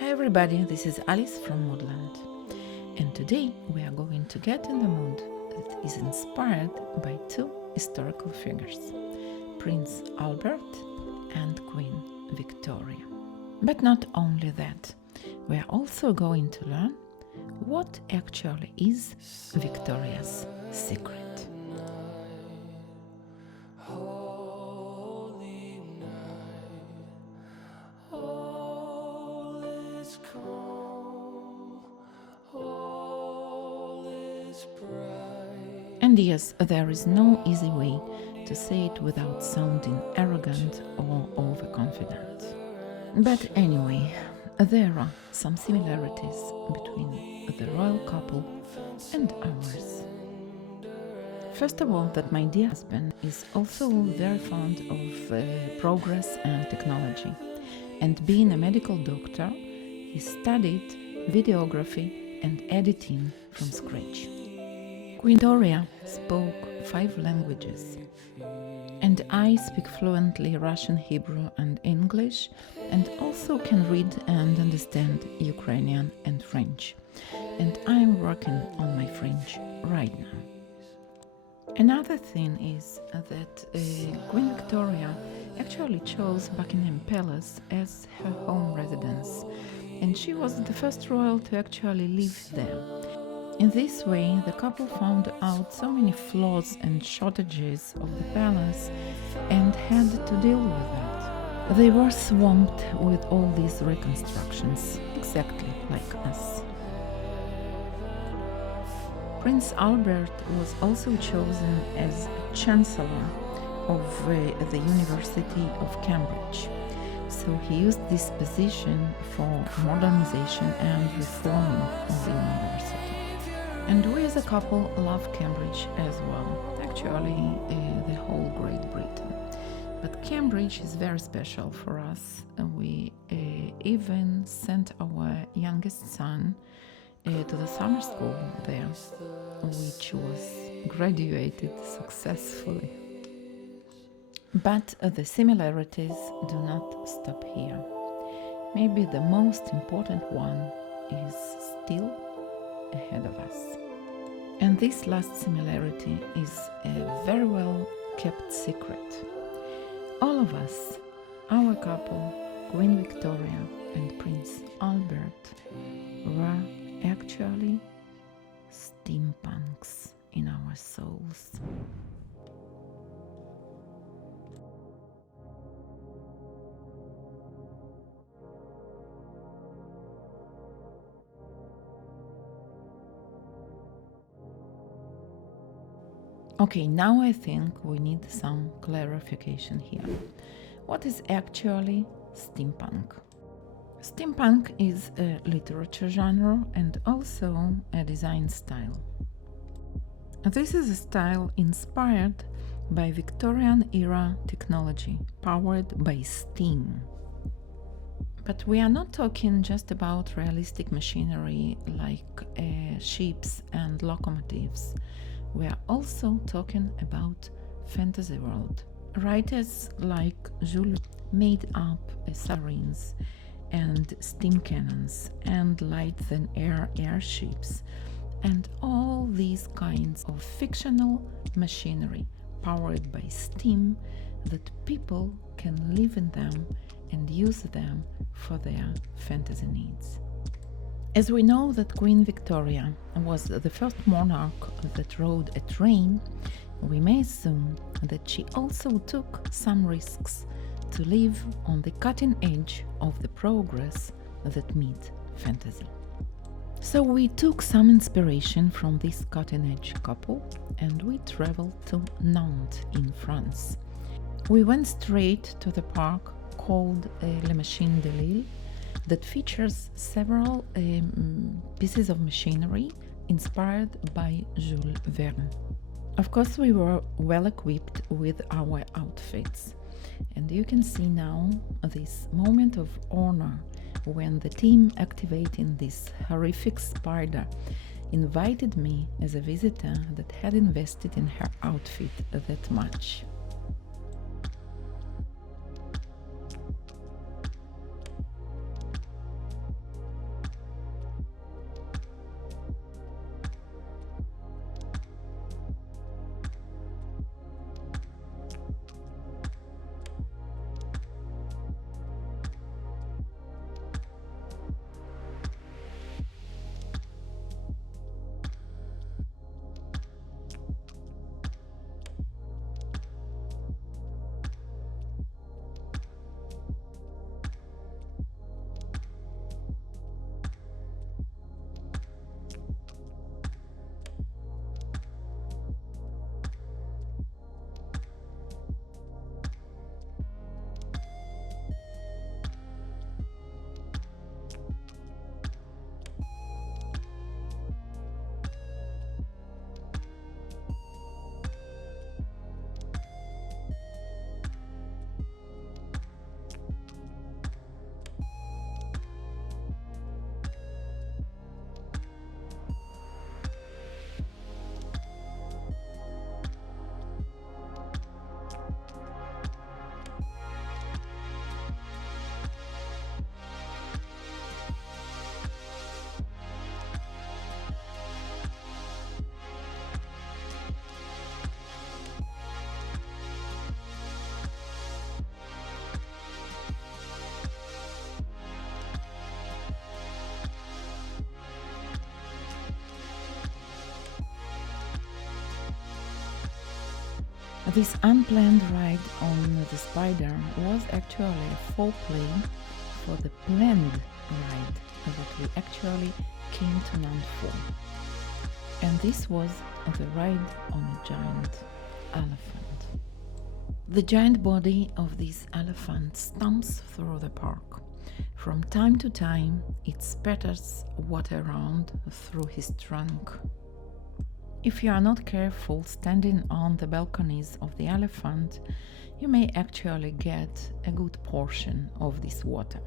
Hi everybody, this is Alice from Moodland, and today we are going to get in the mood that is inspired by two historical figures, Prince Albert and Queen Victoria. But not only that, we are also going to learn what actually is Victoria's secret. And yes, there is no easy way to say it without sounding arrogant or overconfident. But anyway, there are some similarities between the royal couple and ours. First of all, that my dear husband is also very fond of progress and technology. And being a medical doctor, he studied videography and editing from scratch. Queen Victoria spoke 5 languages, and I speak fluently Russian, Hebrew and English, and also can read and understand Ukrainian and French. And I'm working on my French right now. Another thing is that Queen Victoria actually chose Buckingham Palace as her home residence, and she was the first royal to actually live there. In this way, the couple found out so many flaws and shortages of the palace and had to deal with that. They were swamped with all these reconstructions, exactly like us. Prince Albert was also chosen as Chancellor of the University of Cambridge. So he used this position for modernization and reforming of the university. And we as a couple love Cambridge as well, actually the whole Great Britain. But Cambridge is very special for us. We even sent our youngest son to the summer school there, which was graduated successfully. But the similarities do not stop here. Maybe the most important one is still ahead of us. And this last similarity is a very well kept secret. All of us, our couple, Queen Victoria and Prince Albert, were actually steampunks in our souls. Okay, now I think we need some clarification here. What is actually steampunk? Steampunk is a literature genre and also a design style. This is a style inspired by Victorian-era technology, powered by steam. But we are not talking just about realistic machinery like ships and locomotives. We are also talking about fantasy world. Writers like Jules made up submarines and steam cannons and light-than-air airships and all these kinds of fictional machinery powered by steam that people can live in them and use them for their fantasy needs. As we know that Queen Victoria was the first monarch that rode a train, we may assume that she also took some risks to live on the cutting edge of the progress that meets fantasy. So we took some inspiration from this cutting-edge couple and we traveled to Nantes in France. We went straight to the park called Les Machines de Lille that features several pieces of machinery inspired by Jules Verne. Of course, we were well equipped with our outfits, and you can see now this moment of honor when the team activating this horrific spider invited me as a visitor that had invested in her outfit that much. This unplanned ride on the Spider was actually a foreplay for the planned ride that we actually came to Nantes for. And this was the ride on a giant elephant. The giant body of this elephant stomps through the park. From time to time, it spatters water around through his trunk. If you are not careful standing on the balconies of the elephant, you may actually get a good portion of this water.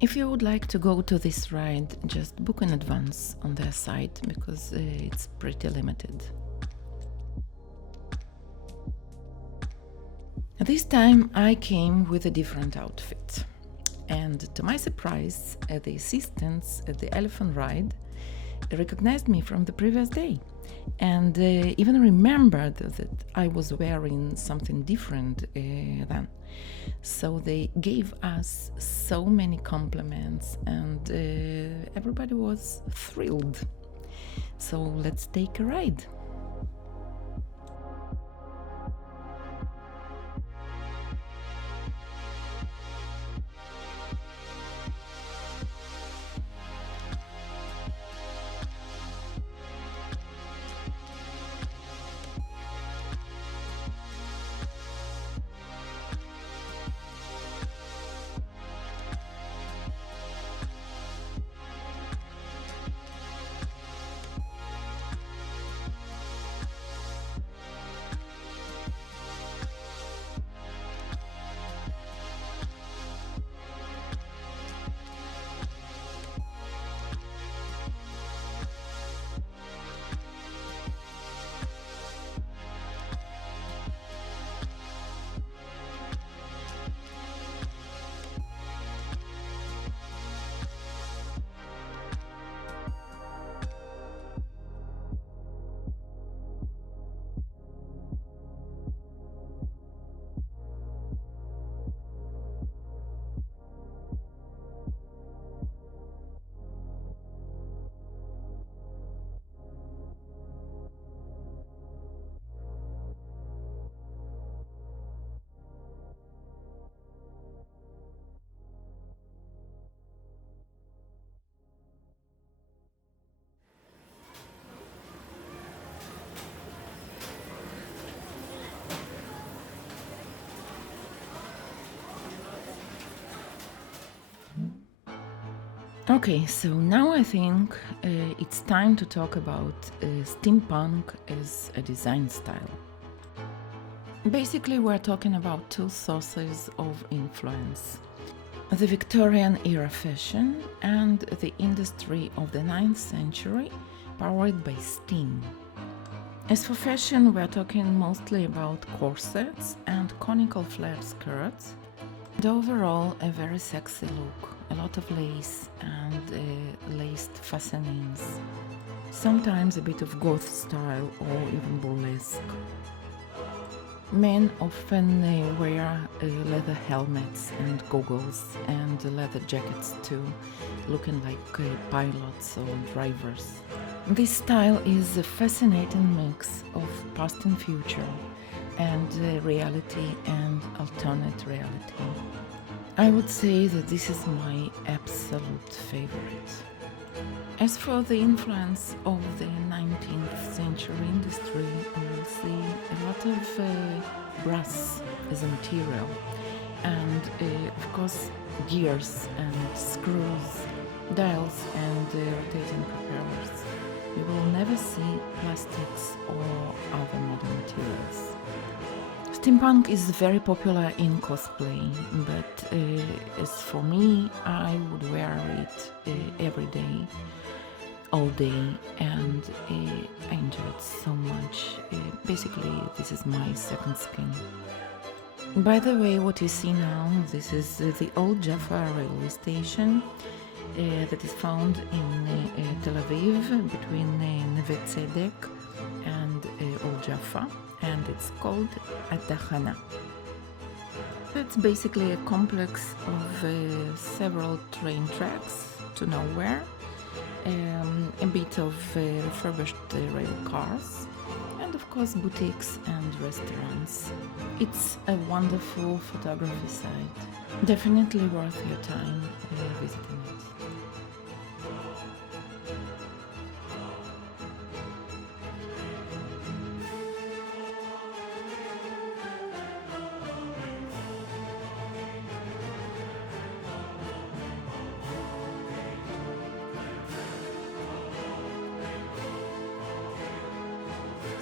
If you would like to go to this ride, just book in advance on their site because it's pretty limited. This time I came with a different outfit. And to my surprise, the assistants at the elephant ride recognized me from the previous day and even remembered that I was wearing something different then. So they gave us so many compliments and everybody was thrilled. So let's take a ride. Okay, so now I think it's time to talk about steampunk as a design style. Basically, we're talking about two sources of influence: the Victorian era fashion and the industry of the 9th century, powered by steam. As for fashion, we're talking mostly about corsets and conical flared skirts, and overall a very sexy look. A lot of lace and laced fastenings, sometimes a bit of goth style or even burlesque. Men often wear leather helmets and goggles and leather jackets too, looking like pilots or drivers. This style is a fascinating mix of past and future, and reality and alternate reality. I would say that this is my absolute favorite. As for the influence of the 19th century industry, you will see a lot of brass as a material, and of course gears and screws, dials and rotating propellers. You will never see plastics or other modern materials. Steampunk is very popular in cosplay, but as for me, I would wear it every day, all day, and I enjoy it so much. Basically, this is my second skin. By the way, what you see now, this is the old Jaffa railway station that is found in Tel Aviv between Neve Tzedek and Old Jaffa, and it's called Atachana. It's basically a complex of several train tracks to nowhere, a bit of refurbished rail cars, and of course boutiques and restaurants. It's a wonderful photography site. Definitely worth your time visiting it.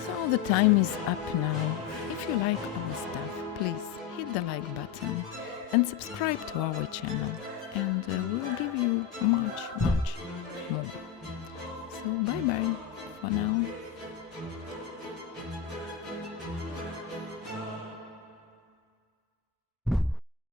So the time is up now. If you like our stuff, please hit the like button and subscribe to our channel, and we'll give you much more.